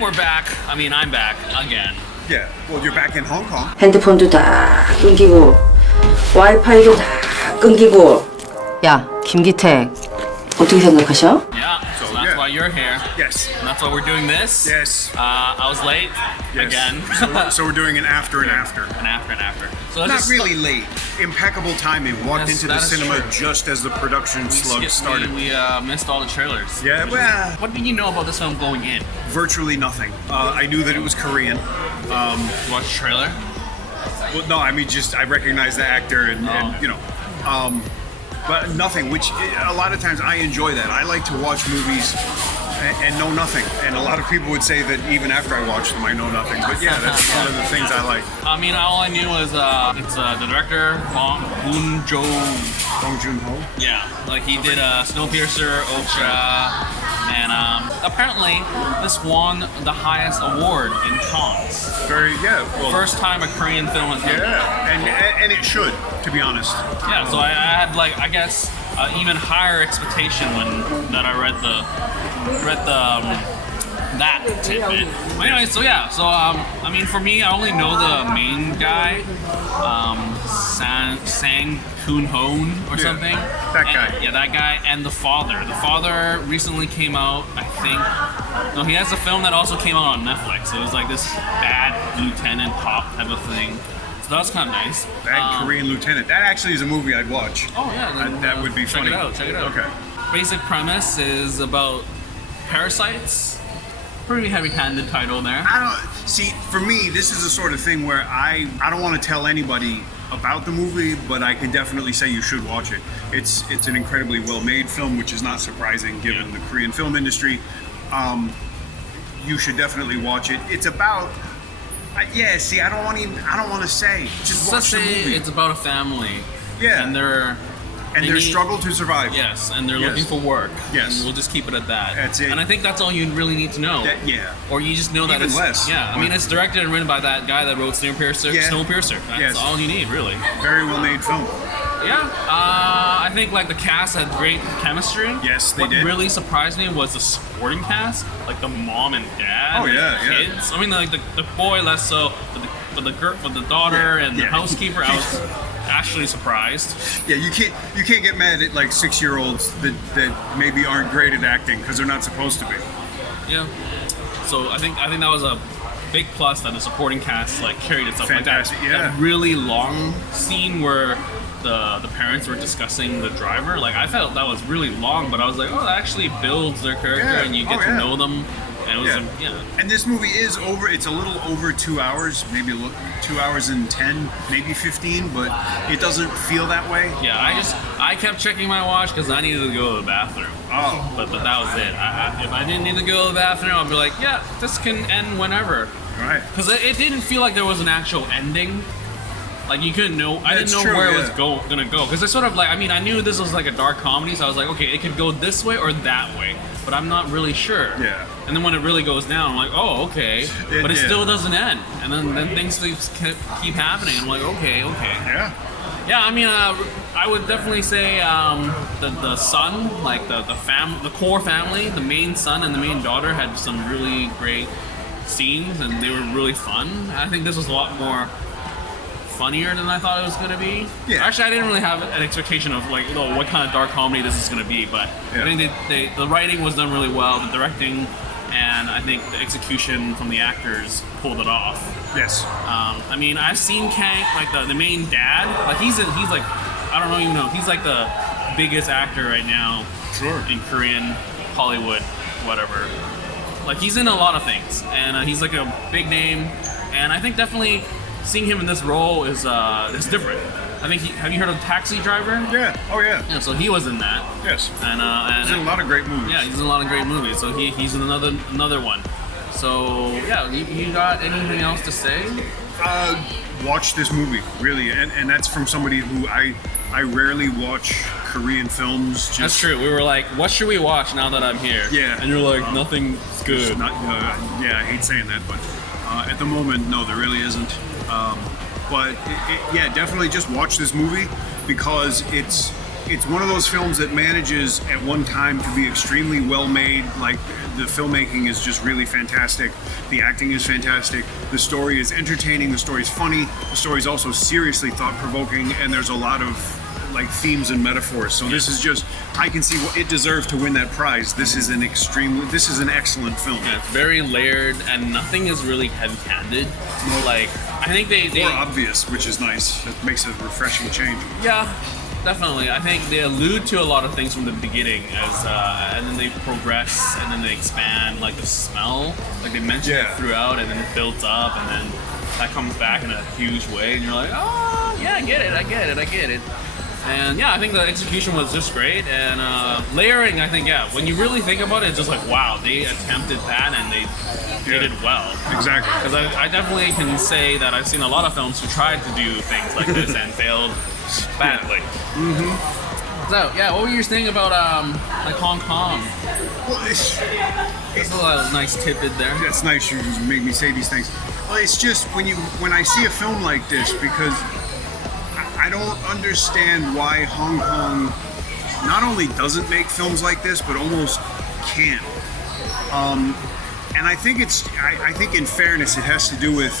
we're back. I mean, I'm back again. Yeah, well, you're back in Hong Kong. 핸드폰도 다 끊기고 와이파이도 다 끊기고. 야, 김기택 어떻게 생각하셔? Yeah, so that's why you're here. Yes. And that's why we're doing this. Yes. I was late again. So we're doing an after and after. An after and after. So Not really late. Impeccable timing. Walked Yes, into the that is cinema true. just as the production slug started. We missed all the trailers. Yeah, well, What did you know about this film going in? virtually nothing. I knew that it was Korean. You watched the trailer? Well, no, I mean, just I recognize the actor and you know, but nothing. Which a lot of times I enjoy that. I like to watch movies and know nothing. And a lot of people would say that even after I watch them, I know nothing. But yeah, that's one of the things I like. I mean, all I knew was it's the director, Bong Joon-ho. Yeah, like he did Snowpiercer, Okja, and apparently this won the highest award in Cannes. Well, First time a Korean film has done that. Yeah, and it should, to be honest. Yeah, so I had like I guess even higher expectation that I read that tidbit. Anyway, so yeah, so I mean, for me, I only know the main guy, Sang-kyun-ho or something. That guy. Yeah, that guy, and the father. The father recently came out, I think. No, he has a film that also came out on Netflix. It was like this bad lieutenant cop type of thing. So that was kind of nice. Bad Korean Lieutenant. That actually is a movie I'd watch. Oh yeah, then, that would be funny. Check it out. Okay. Basic premise is about parasites. Pretty heavy-handed title there. I don't see. For me, this is the sort of thing where I don't want to tell anybody about the movie, but I can definitely say you should watch it. It's an incredibly well-made film, which is not surprising given the Korean film industry. You should definitely watch it. It's about. See, I don't want to say. Just watch the movie. It's about a family. Yeah. And their struggle to survive. Yes, and they're looking for work. Yes. And we'll just keep it at that. That's it. And I think that's all you really need to know. Or you just know that Even it's less. Yeah, I mean it's directed and written by that guy that wrote Snowpiercer. That's all you need, really. Very well made film. Yeah, I think like the cast had great chemistry. Yes, they what did. What really surprised me was the supporting cast, like the mom and dad. Oh yeah, and the kids. I mean, like the boy less so, but the daughter and the housekeeper. I was actually surprised. Yeah, you can't get mad at like 6-year-olds that maybe aren't great at acting because they're not supposed to be. Yeah. So I think that was a big plus that the supporting cast like carried itself. Fantastic, like that really long scene where the parents were discussing the driver. Like I felt that was really long, but I was like, oh, that actually builds their character and you get to know them. And it was And this movie is over. It's a little over 2 hours, maybe 2 hours and 10, maybe 15, but it doesn't feel that way. Yeah, I kept checking my watch because I needed to go to the bathroom. Oh, but that was it. If I didn't need to go to the bathroom, I'd be like, yeah, this can end whenever. Right. Because it didn't feel like there was an actual ending. Like you couldn't know. I didn't know where it was gonna go. Because it's sort of like, I mean, I knew this was like a dark comedy, so I was like, okay, it could go this way or that way, but I'm not really sure. Yeah. And then when it really goes down, I'm like, oh, okay, but it still doesn't end. And then things keep happening. I'm like, okay. Yeah. Yeah, I mean, I would definitely say the son, like the core family, the main son and the main daughter had some really great scenes, and they were really fun. I think this was a lot more funnier than I thought it was going to be. Yeah. Actually, I didn't really have an expectation of like, what kind of dark comedy this is going to be, but I think the writing was done really well, the directing, and I think the execution from the actors pulled it off. Yes. I mean, I've seen Kang, like the main dad, like he's like, I don't know, you know, he's like the biggest actor right now. Sure. In Korean, Hollywood, whatever. Like he's in a lot of things, and he's like a big name, and I think definitely seeing him in this role is different. I think have you heard of Taxi Driver? Yeah. Oh yeah. Yeah. So he was in that. Yes. And he's in a lot of great movies. Yeah, he's in a lot of great movies. So he's in another one. So yeah, you got anything else to say? Watch this movie, really, and that's from somebody who I rarely watch Korean films. That's true. We were like, what should we watch now that I'm here? Yeah. And you're like, nothing's good. I hate saying that, but at the moment, no, there really isn't. But definitely just watch this movie because it's it's one of those films that manages at one time to be extremely well made. Like the filmmaking is just really fantastic. The acting is fantastic. The story is entertaining. The story is funny. The story is also seriously thought-provoking, and there's a lot of like themes and metaphors. So this is just, I can see what it deserved to win that prize. This is an excellent film. Yeah, it's very layered, and nothing is really heavy-handed. Like, I think they more obvious, which is nice. It makes a refreshing change. Yeah, definitely. I think they allude to a lot of things from the beginning, and then they progress, and then they expand. Like the smell, like they mention it throughout, and then it builds up, and then that comes back in a huge way, and you're like, oh yeah, I get it. And yeah, I think the execution was just great, and layering, I think, when you really think about it, it's just like, wow, they attempted that and they did it well. Exactly. Because I definitely can say that I've seen a lot of films who tried to do things like this and failed badly. So yeah, what were you saying about like Hong Kong? Well, That's a nice tidbit there. That's nice. You make me say these things. Well, it's just when I see a film like this, because I don't understand why Hong Kong not only doesn't make films like this, but almost can't. And I think I think in fairness, it has to do with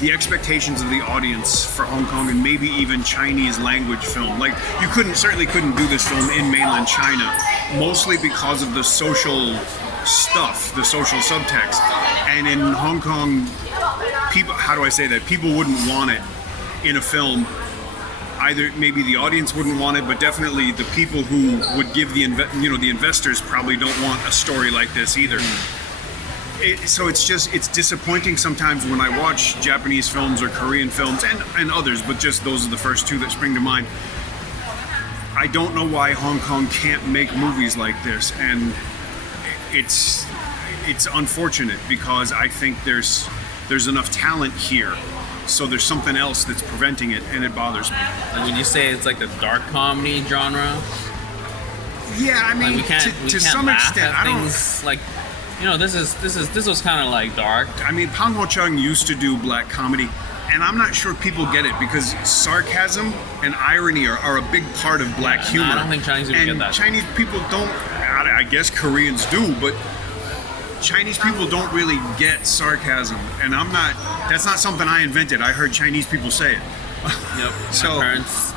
the expectations of the audience for Hong Kong and maybe even Chinese language film. Like you certainly couldn't do this film in mainland China, mostly because of the social stuff, the social subtext. And in Hong Kong, people, how do I say that? People wouldn't want it in a film. Either maybe the audience wouldn't want it, but definitely the people who would give the investors probably don't want a story like this either. So it's disappointing sometimes when I watch Japanese films or Korean films and others, but just those are the first two that spring to mind. I don't know why Hong Kong can't make movies like this, and it's unfortunate because I think there's enough talent here. So there's something else that's preventing it, and it bothers me. Like when you say it's like the dark comedy genre. Yeah, I mean, like we can't to some extent, I don't. Like, this was kind of like dark. I mean, Pang Ho-chung used to do black comedy, and I'm not sure people get it because sarcasm and irony are a big part of black humor. I don't think Chinese people get that. Chinese people don't. I guess Koreans do, but Chinese people don't really get sarcasm, and that's not something I invented. I heard Chinese people say it. Yep. So, my parents.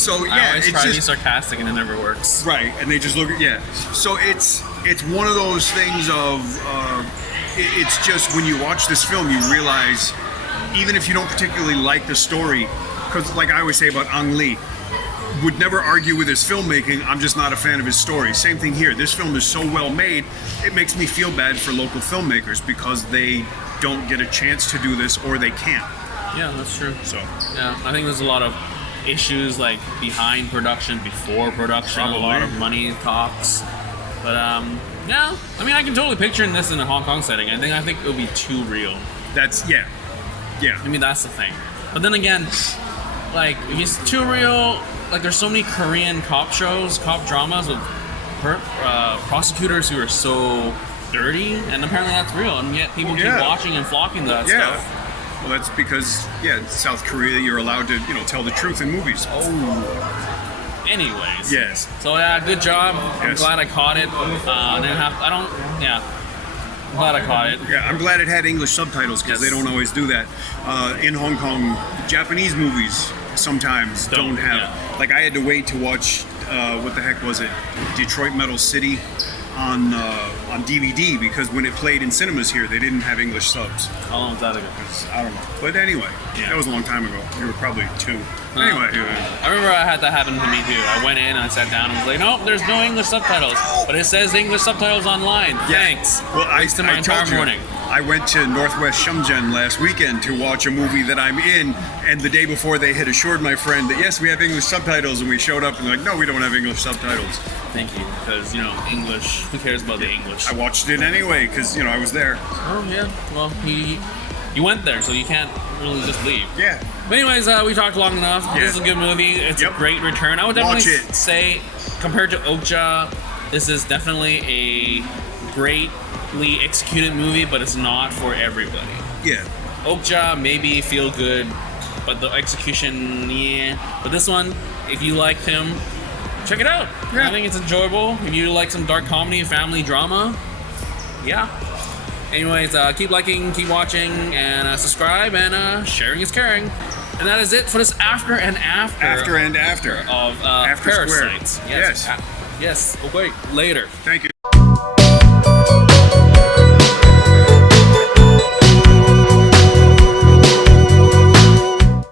So yeah, I always it's try to be just sarcastic and it never works. right, and they just look at So it's one of those things of it's just when you watch this film, you realize even if you don't particularly like the story, because like I always say about Ang Lee, would never argue with his filmmaking. I'm just not a fan of his story. Same thing here. This film is so well made, it makes me feel bad for local filmmakers because they don't get a chance to do this or they can't. Yeah, that's true. So yeah, I think there's a lot of issues like behind production, before production, Probably. a lot of money talks. But yeah, I mean, I can totally picture this in a Hong Kong setting. I think it would be too real. that's yeah. I mean, that's the thing. But then again, like if it's too real. Like there's so many Korean cop shows, cop dramas with prosecutors who are so dirty, and apparently that's real, and yet people keep watching and flocking to that stuff. Well, that's because South Korea, you're allowed to tell the truth in movies. Anyways. Yes. So yeah, good job. I'm Yes. glad I caught it. I'm glad I caught it. Yeah, I'm glad it had English subtitles because Yes. they don't always do that. In Hong Kong, Japanese movies sometimes don't have. yeah. Like I had to wait to watch what the heck was it, Detroit Metal City on DVD because when it played in cinemas here, they didn't have English subs. How long was that ago? I don't know. But anyway, that was a long time ago. You were probably 2. Anyway. I remember I had that happen to me too. I went in and I sat down and was like, nope, there's no English subtitles. But it says English subtitles online. Thanks. Well, I Wasted my entire told you, morning. I went to Northwest Shenzhen last weekend to watch a movie that I'm in, and the day before they had assured my friend that yes, we have English subtitles, and we showed up and they're like, no, we don't have English subtitles. Thank you, because English. Who cares about the English? I watched it anyway because I was there. Oh yeah. Well, you went there, so you can't really just leave. Yeah. But anyways, we talked long enough. Yeah. This is a good movie. It's Yep. a great return. I would definitely Watch it. say, compared to Okja, this is definitely a greatly executed movie, but it's not for everybody. Yeah. Okja maybe feel good but the execution, yeah. But this one, if you liked him, check it out. Yeah. I think it's enjoyable. If you like some dark comedy and family drama, yeah. Anyways, keep liking, keep watching, and subscribe, and sharing is caring. And that is it for this after and after. After and after. Of After Square. Parasites. Yes. Yes. Okay. Later. Thank you.